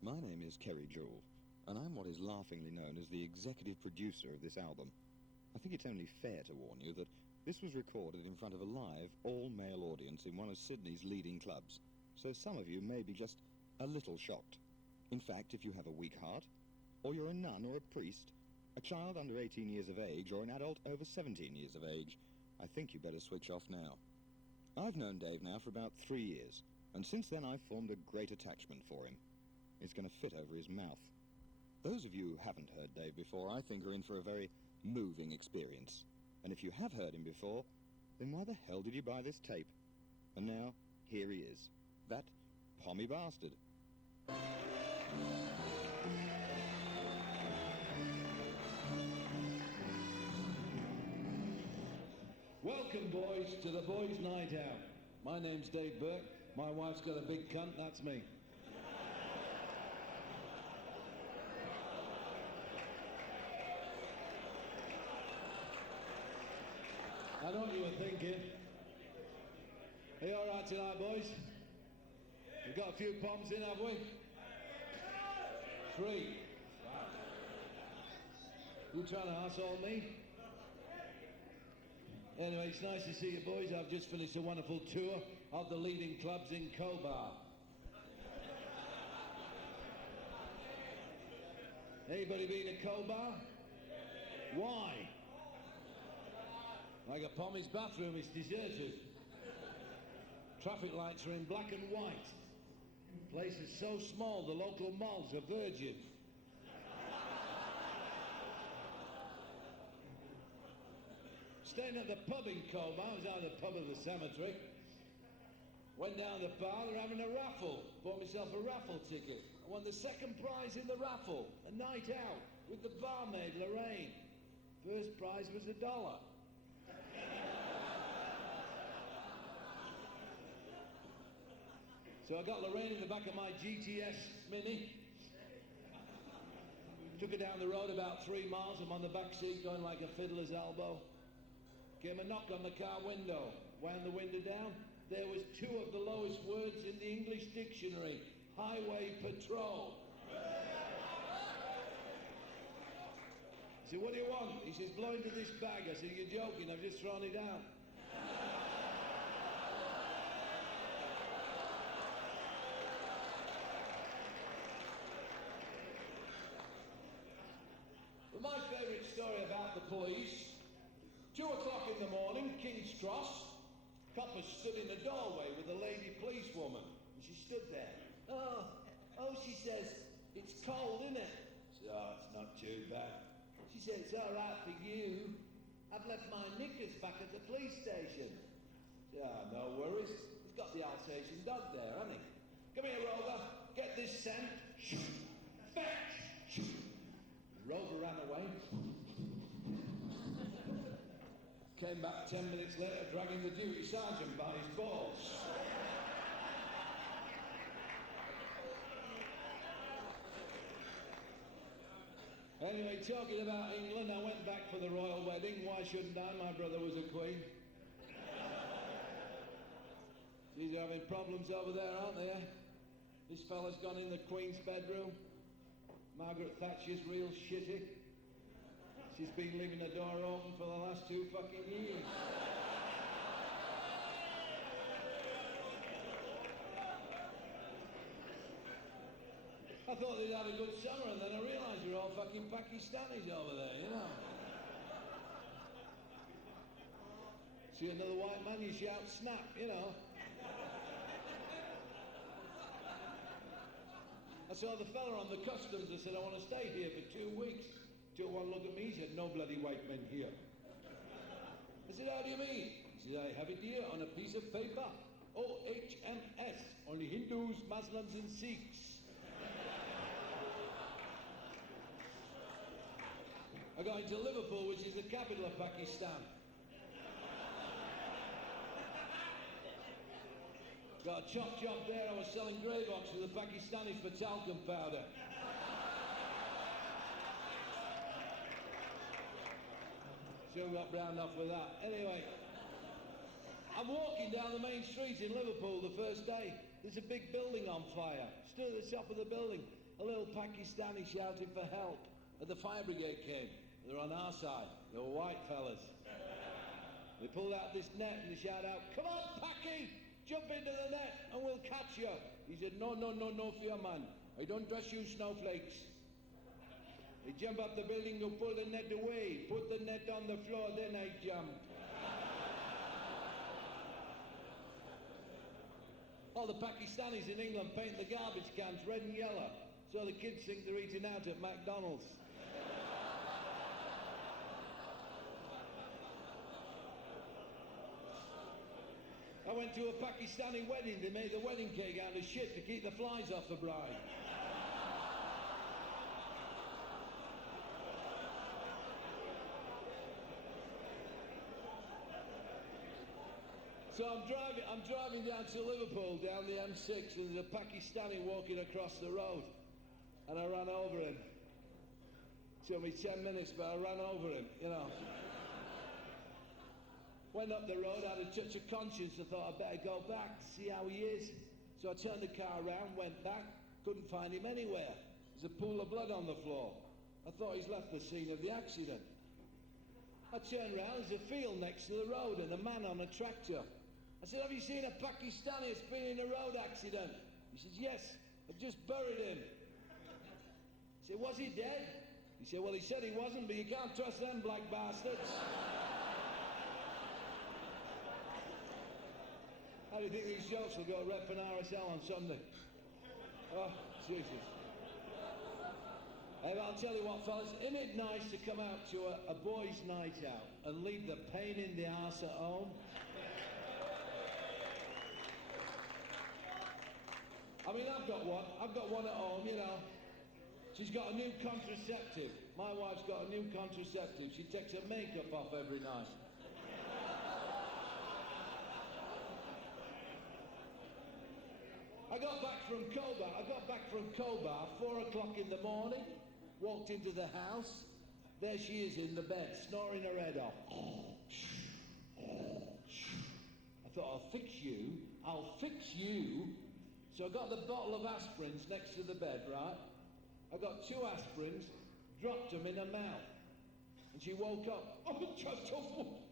My name is Kerry Jewell, and I'm what is laughingly known as the executive producer of this album. I think it's only fair to warn you that this was recorded in front of a live, all-male audience in one of Sydney's leading clubs, so some of you may be just a little shocked. In fact, if you have a weak heart, or you're a nun or a priest, a child under 18 years of age, or an adult over 17 years of age, I think you better switch off now. I've known Dave now for about 3 years, and since then I've formed a great attachment for him. It's going to fit over his mouth. Those of you who haven't heard Dave before, I think, are in for a very moving experience. And if you have heard him before, then why the hell did you buy this tape? And now, here he is. That Pommie Bastard. Welcome, boys, to the boys' night out. My name's Dave Burke. My wife's got a big cunt, that's me. I know what you were thinking. Are you all right tonight, boys? We've got a few poms in, have we? 3. Wow. You trying to arsehole me? Anyway, it's nice to see you, boys. I've just finished a wonderful tour of the leading clubs in Cobar. Anybody been to Cobar? Why? Like a Pommie's bathroom, it's deserted. Traffic lights are in black and white. Place is so small, the local malls are virgin. Staying at the pub in Cobar, I was out at the pub of the cemetery. Went down the bar, they're having a raffle. Bought myself a raffle ticket. I won the second prize in the raffle, a night out with the barmaid Lorraine. First prize was $1. So I got Lorraine in the back of my GTS Mini. Took her down the road about 3 miles. I'm on the back seat going like a fiddler's elbow. Came a knock on the car window. Wound the window down. There was 2 of the lowest words in the English dictionary. Highway patrol. I said, what do you want? He says, blow into this bag. I said, you're joking, I've just thrown it out. But my favourite story about the police, 2 o'clock in the morning, King's Cross, copper stood in the doorway with a lady policewoman, and she stood there. Oh, she says, it's cold, isn't it? I said, oh, it's not too bad. She said, it's all right for you. I've left my knickers back at the police station. I said, oh, no worries. He's got the Alsatian dog there, hasn't he? Come here, Rover. Get this scent. Fetch! Rover ran away. Came back 10 minutes later, dragging the duty sergeant by his balls. Anyway, talking about England, I went back for the royal wedding. Why shouldn't I? My brother was a queen. These are having problems over there, aren't they? This fella's gone in the Queen's bedroom. Margaret Thatcher's real shitty. She's been leaving the door open for the last 2 fucking years. I thought they'd had a good summer, and then I realised they're all fucking Pakistanis over there, you know. See another white man, you shout snap, you know. I saw the fella on the customs. I said, I want to stay here for 2 weeks. Took one look at me, he said, no bloody white men here. I said, how do you mean? He said, I have it here on a piece of paper. OHMS, only Hindus, Muslims and Sikhs. I got into Liverpool, which is the capital of Pakistan. Got a chop job there. I was selling grey box to the Pakistanis for talcum powder. Sure got browned off with that. Anyway, I'm walking down the main street in Liverpool the first day. There's a big building on fire. Stood at the top of the building. A little Pakistani shouting for help. And the fire brigade came. They were on our side. They were white fellas. They pulled out this net and they shouted out, "Come on, Paki! Jump into the net and we'll catch you." He said, "No, no, no, no fear, man. I don't trust you snowflakes." They jump up the building to pull the net away. Put the net on the floor, then I jump. All the Pakistanis in England paint the garbage cans red and yellow, so the kids think they're eating out at McDonald's. I went to a Pakistani wedding. They made the wedding cake out of shit to keep the flies off the bride. So I'm driving down to Liverpool, down the M6, and there's a Pakistani walking across the road. And I ran over him. It took me 10 minutes, but I ran over him, you know. Went up the road, had a touch of conscience. I thought I'd better go back, see how he is. So I turned the car around, went back, couldn't find him anywhere. There's a pool of blood on the floor. I thought he's left the scene of the accident. I turned round, there's a field next to the road and a man on a tractor. I said, "Have you seen a Pakistani that's been in a road accident?" He says, "Yes, I've just buried him." I said, "Was he dead?" He said, "Well, he said he wasn't, but you can't trust them black bastards." How do you think these jokes will go rep an RSL on Sunday? Oh, Jesus. Hey, I'll tell you what, fellas, isn't it nice to come out to a boys' night out and leave the pain in the arse at home? I mean, I've got one at home, you know. She's got a new contraceptive. My wife's got a new contraceptive. She takes her makeup off every night. I got back from Cobar, 4 o'clock in the morning, walked into the house. There she is in the bed, snoring her head off. I thought, I'll fix you. So I got the bottle of aspirins next to the bed, right? I got 2 aspirins, dropped them in her mouth. And she woke up.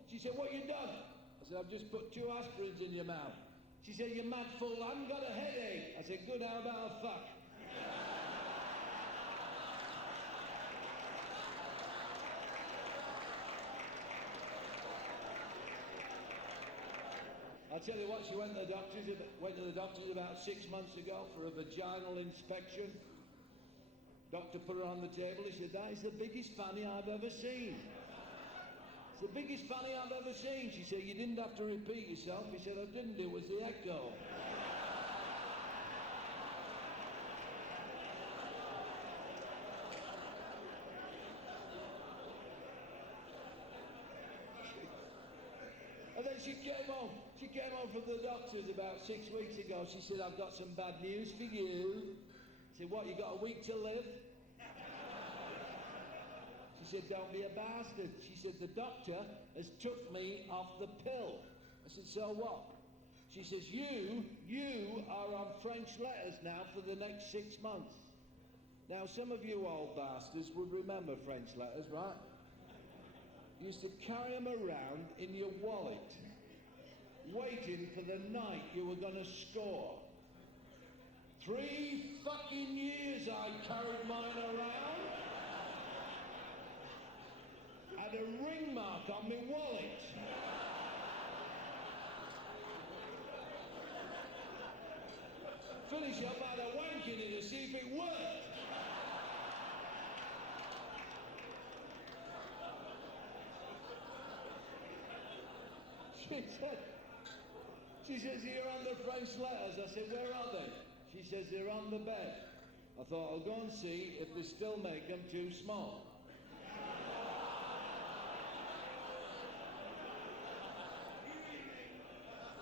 She said, "What you done?" I said, "I've just put 2 aspirins in your mouth." She said, "You mad fool, I haven't got a headache." I said, "Good, how about a fuck?" I'll tell you what, she went to the doctors about 6 months ago for a vaginal inspection. Doctor put her on the table. He said, "That is the biggest fanny I've ever seen." It's the biggest fanny I've ever seen. She said, "You didn't have to repeat yourself." He said, "I didn't, it was the echo." And then she came home from the doctors about 6 weeks ago. She said, "I've got some bad news for you." I said, "What, you got a week to live?" She said, "Don't be a bastard." She said, "The doctor has took me off the pill." I said, "So what?" She says, you are on French letters now for the next 6 months. Now, some of you old bastards would remember French letters, right? You used to carry them around in your wallet, waiting for the night you were going to score. 3 fucking years I carried mine around. Had a ring mark on my wallet. Finish up, I had a wank in it to see if it worked. She says, "You're on the French letters." I said, "Where are they?" She says, "They're on the bed." I thought, I'll go and see if they still make them too small.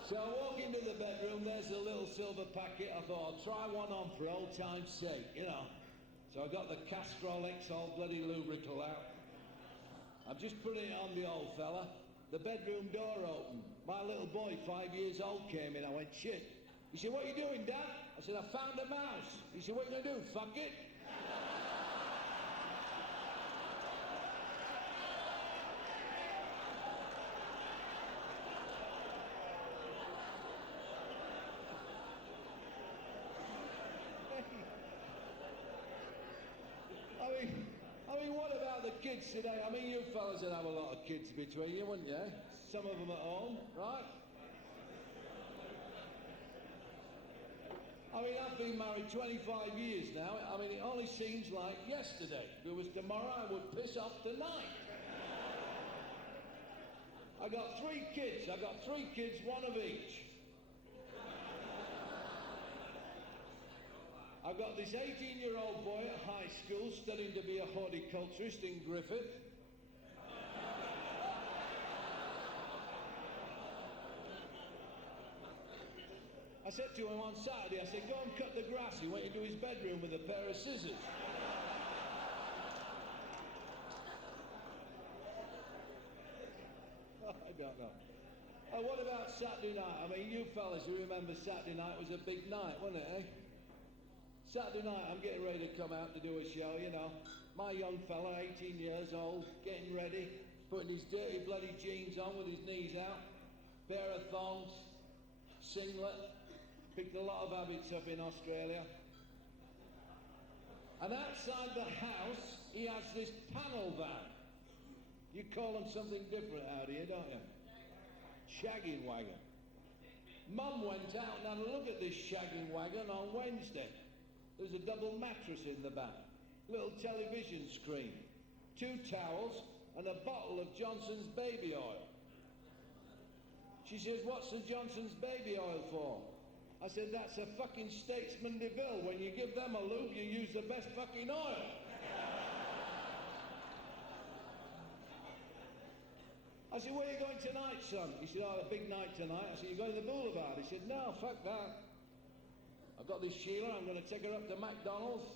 So I walk into the bedroom, there's a little silver packet. I thought, I'll try one on for old time's sake, you know. So I got the Castrol XL bloody lubricant out. I'm just putting it on the old fella. The bedroom door opened. My little boy, 5 years old, came in. I went, "Shit." He said, "What are you doing, Dad?" I said, "I found a mouse." He said, "What are you going to do, fuck it?" I mean, what about the kids today? I mean, you fellas would have a lot of kids between you, wouldn't you? Some of them at home, right? I mean, I've been married 25 years now. I mean, it only seems like yesterday. If it was tomorrow, I would piss off tonight. I got 3 kids. I got 3 kids, 1 of each. I've got this 18-year-old boy at high school studying to be a horticulturist in Griffith. I said to him on Saturday, I said, go and cut the grass. He went into his bedroom with a pair of scissors. I don't know. What about Saturday night? I mean, you fellas who remember Saturday night was a big night, wasn't it, eh? Saturday night, I'm getting ready to come out to do a show, you know. My young fella, 18 years old, getting ready, putting his dirty bloody jeans on with his knees out, pair of thongs, singlet, picked a lot of habits up in Australia. And outside the house, he has this panel van. You call them something different out here, don't you? Shagging wagon. Mum went out and had a look at this shagging wagon on Wednesday. There's a double mattress in the back, little television screen, 2 towels, and a bottle of Johnson's baby oil. She says, what's the Johnson's baby oil for? I said, that's a fucking Statesman DeVille. When you give them a lube, you use the best fucking oil. I said, where are you going tonight, son? He said, oh, a big night tonight. I said, you going to the boulevard? He said, no, fuck that. I've got this Sheila, I'm going to take her up to McDonald's,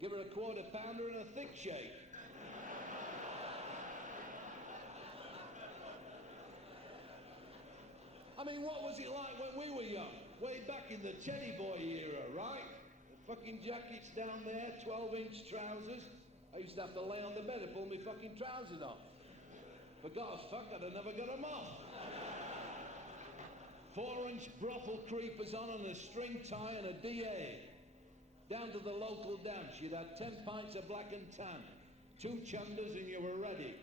give her a quarter pounder and a thick shake. I mean, what was it like when we were young? Way back in the teddy boy era, right? The fucking jackets down there, 12-inch trousers. I used to have to lay on the bed to pull my fucking trousers off. Forgot as fuck, I'd have never got them off. 4-inch brothel creepers on and a string tie and a DA. Down to the local dance, you'd had 10 pints of black and tan, 2 chunders and you were ready.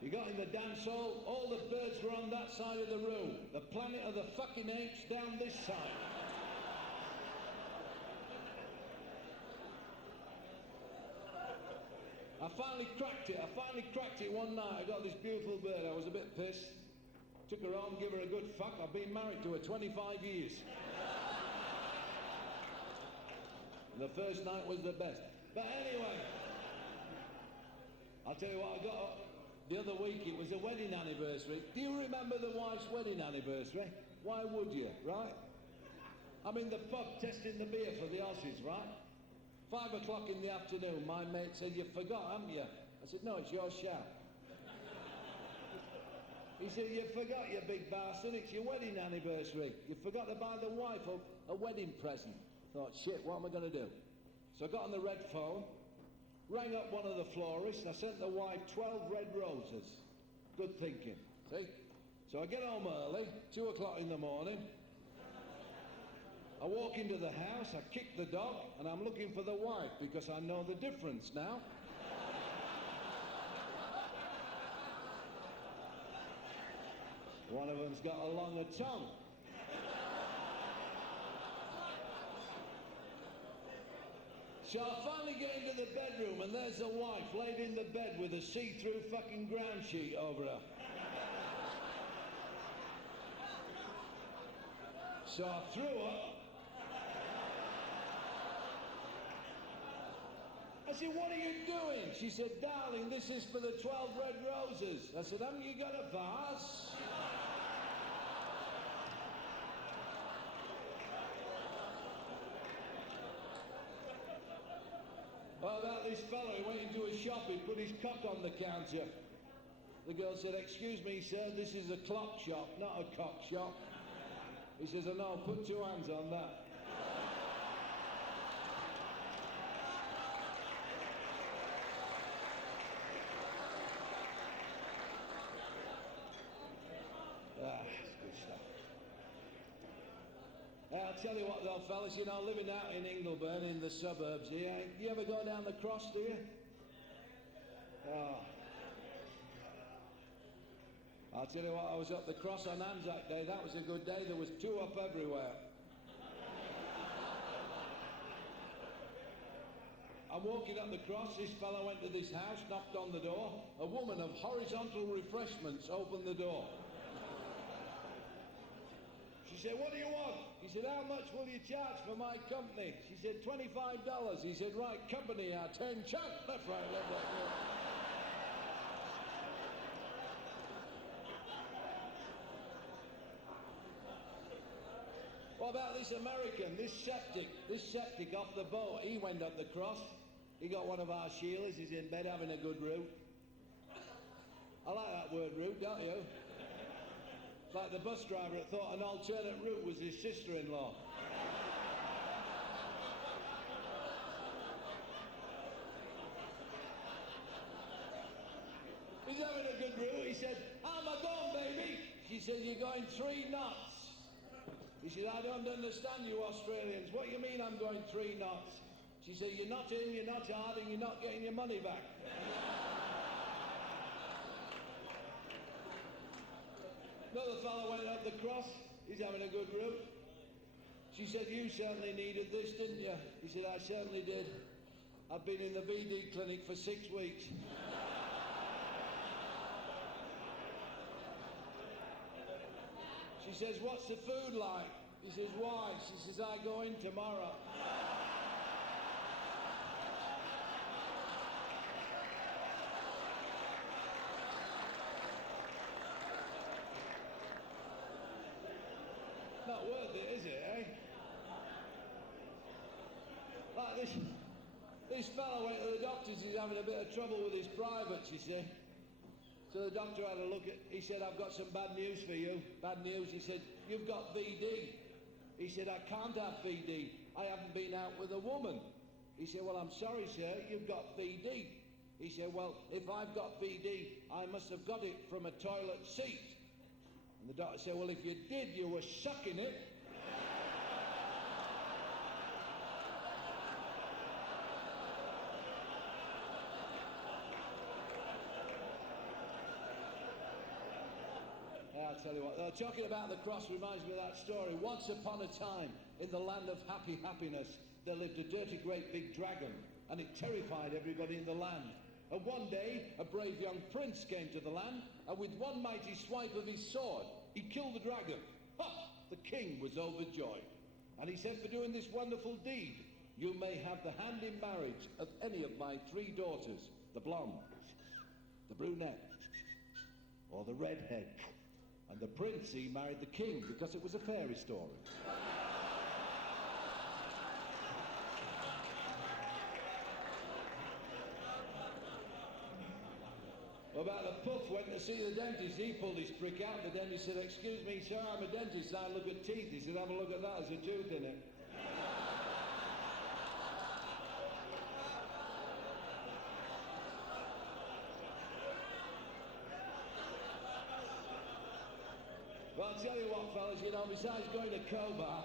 You got in the dance hall, all the birds were on that side of the room. The planet of the fucking apes down this side. I finally cracked it one night. I got this beautiful bird, I was a bit pissed. Took her home, give her a good fuck. I've been married to her 25 years. And the first night was the best. But anyway, I'll tell you what, I got the other week, it was a wedding anniversary. Do you remember the wife's wedding anniversary? Why would you, right? I'm in the pub testing the beer for the Aussies, right? 5 o'clock in the afternoon, my mate said, you forgot, haven't you? I said, no, it's your shout. He said, you forgot, you big bastard, it's your wedding anniversary. You forgot to buy the wife a wedding present. Thought, shit, what am I going to do? So I got on the red phone, rang up one of the florists, and I sent the wife 12 red roses. Good thinking, see? So I get home early, 2 o'clock in the morning. I walk into the house, I kick the dog, and I'm looking for the wife because I know the difference now. One of them's got a longer tongue. So I finally get into the bedroom and there's the wife laid in the bed with a see-through fucking ground sheet over her. So I threw her. I said, what are you doing? She said, darling, this is for the 12 red roses. I said, haven't you got a vase? Well, about this fellow, he went into a shop, he put his cock on the counter. The girl said, excuse me, sir, this is a clock shop, not a cock shop. He says, oh no, put 2 hands on that. It's good stuff. I'll tell you what though, fellas, you know, living out in Ingleburn in the suburbs here, you ever go down the cross, do you? Oh. I'll tell you what, I was up the cross on Anzac Day. That was a good day. There was two up everywhere. I'm walking up the cross. This fellow went to this house, knocked on the door. A woman of horizontal refreshments opened the door. She said, "What do you want?" He said, "How much will you charge for my company?" She said, $25. He said, "Right, company, 10 chunk." Left, right, left, right. What about this American, this septic off the boat? He went up the cross. He got one of our Sheilas. He's in bed having a good root. I like that word, root, don't you? It's like the bus driver that thought an alternate route was his sister-in-law. He's having a good route. He said, "How am I going, baby?" She said, "You're going 3 knots. He said, "I don't understand you Australians. What do you mean I'm going 3 knots? She said, "You're not in, you're not hard, and you're not getting your money back." Another fellow went up the cross. He's having a good route. She said, "You certainly needed this, didn't you?" He said, "I certainly did. I've been in the VD clinic for 6 weeks." She says, "What's the food like?" He says, "Why?" She says, "I go in tomorrow." Not worth it, is it, eh? Like this fellow went to the doctors, he's having a bit of trouble with his private, she said. So the doctor had a look at, he said, "I've got some bad news for you." Bad news, he said, "You've got VD." He said, "I can't have VD. I haven't been out with a woman." He said, "Well, I'm sorry, sir, you've got VD." He said, "Well, if I've got VD, I must have got it from a toilet seat." And the doctor said, "Well, if you did, you were sucking it." I'll tell you what, talking about the cross reminds me of that story. Once upon a time, in the land of happy happiness, there lived a dirty great big dragon, and it terrified everybody in the land. And one day, a brave young prince came to the land, and with one mighty swipe of his sword, he killed the dragon. Ha! The king was overjoyed. And he said, "For doing this wonderful deed, you may have the hand in marriage of any of my 3 daughters, the blonde, the brunette, or the redhead." And the prince, he married the king because it was a fairy story. What about the puff went to see the dentist? He pulled his prick out. The dentist said, "Excuse me, sir, I'm a dentist. I look at teeth." He said, "Have a look at that. There's a tooth in it." Well, I'll tell you what, fellas, you know, besides going to Cobar,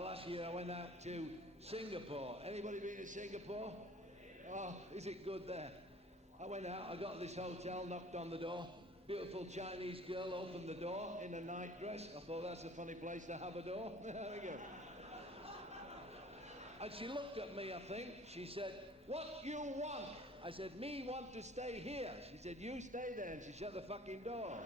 last year I went out to Singapore. Anybody been to Singapore? Oh, is it good there? I went out, I got to this hotel, knocked on the door. Beautiful Chinese girl opened the door in a nightdress. I thought, that's a funny place to have a door. There we go. And she looked at me, I think. She said, "What you want?" I said, "Me want to stay here." She said, "You stay there." And she shut the fucking door.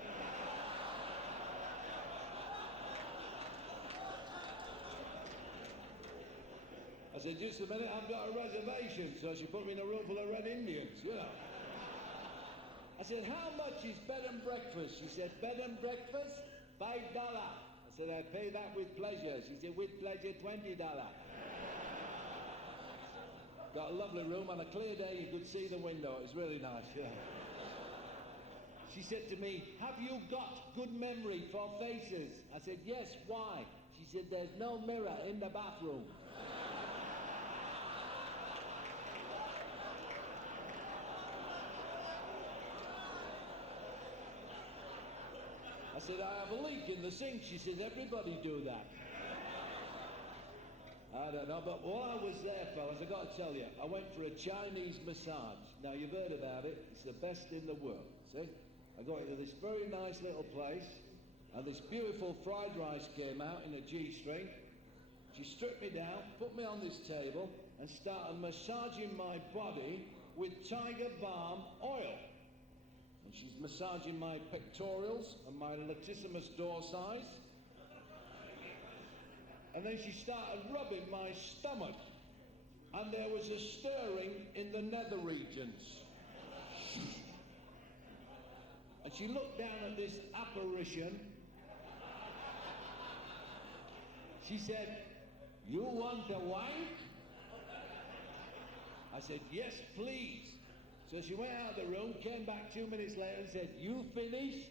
I said, "Just a minute, I've got a reservation." So she put me in a room full of red Indians, you know. I said, "How much is bed and breakfast?" She said, "Bed and breakfast, $5. I said, "I pay that with pleasure." She said, "With pleasure, $20. Got a lovely room. On a clear day, you could see the window. It was really nice, yeah. She said to me, "Have you got good memory for faces?" I said, "Yes, why?" She said, "There's no mirror in the bathroom." I said, "I have a leak in the sink." She said, "Everybody do that." I don't know, but while I was there, fellas, I got to tell you, I went for a Chinese massage. Now, you've heard about it. It's the best in the world, see? I got into this very nice little place, and this beautiful fried rice came out in a G-string. She stripped me down, put me on this table, and started massaging my body with Tiger Balm oil. And she's massaging my pectorals and my latissimus dorsi. And then she started rubbing my stomach. And there was a stirring in the nether regions. And she looked down at this apparition. She said, "You want a wank?" I said, "Yes, please." So she went out of the room, came back 2 minutes later and said, "You finished?"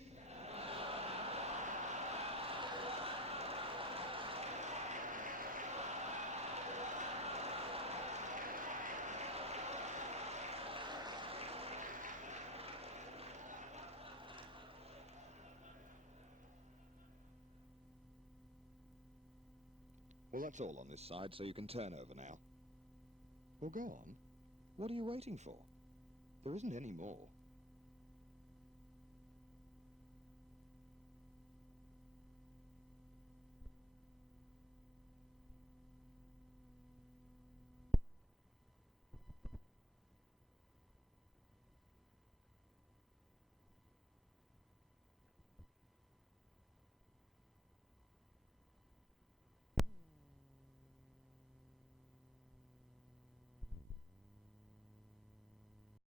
Well, that's all on this side, so you can turn over now. Well, go on. What are you waiting for? There isn't any more.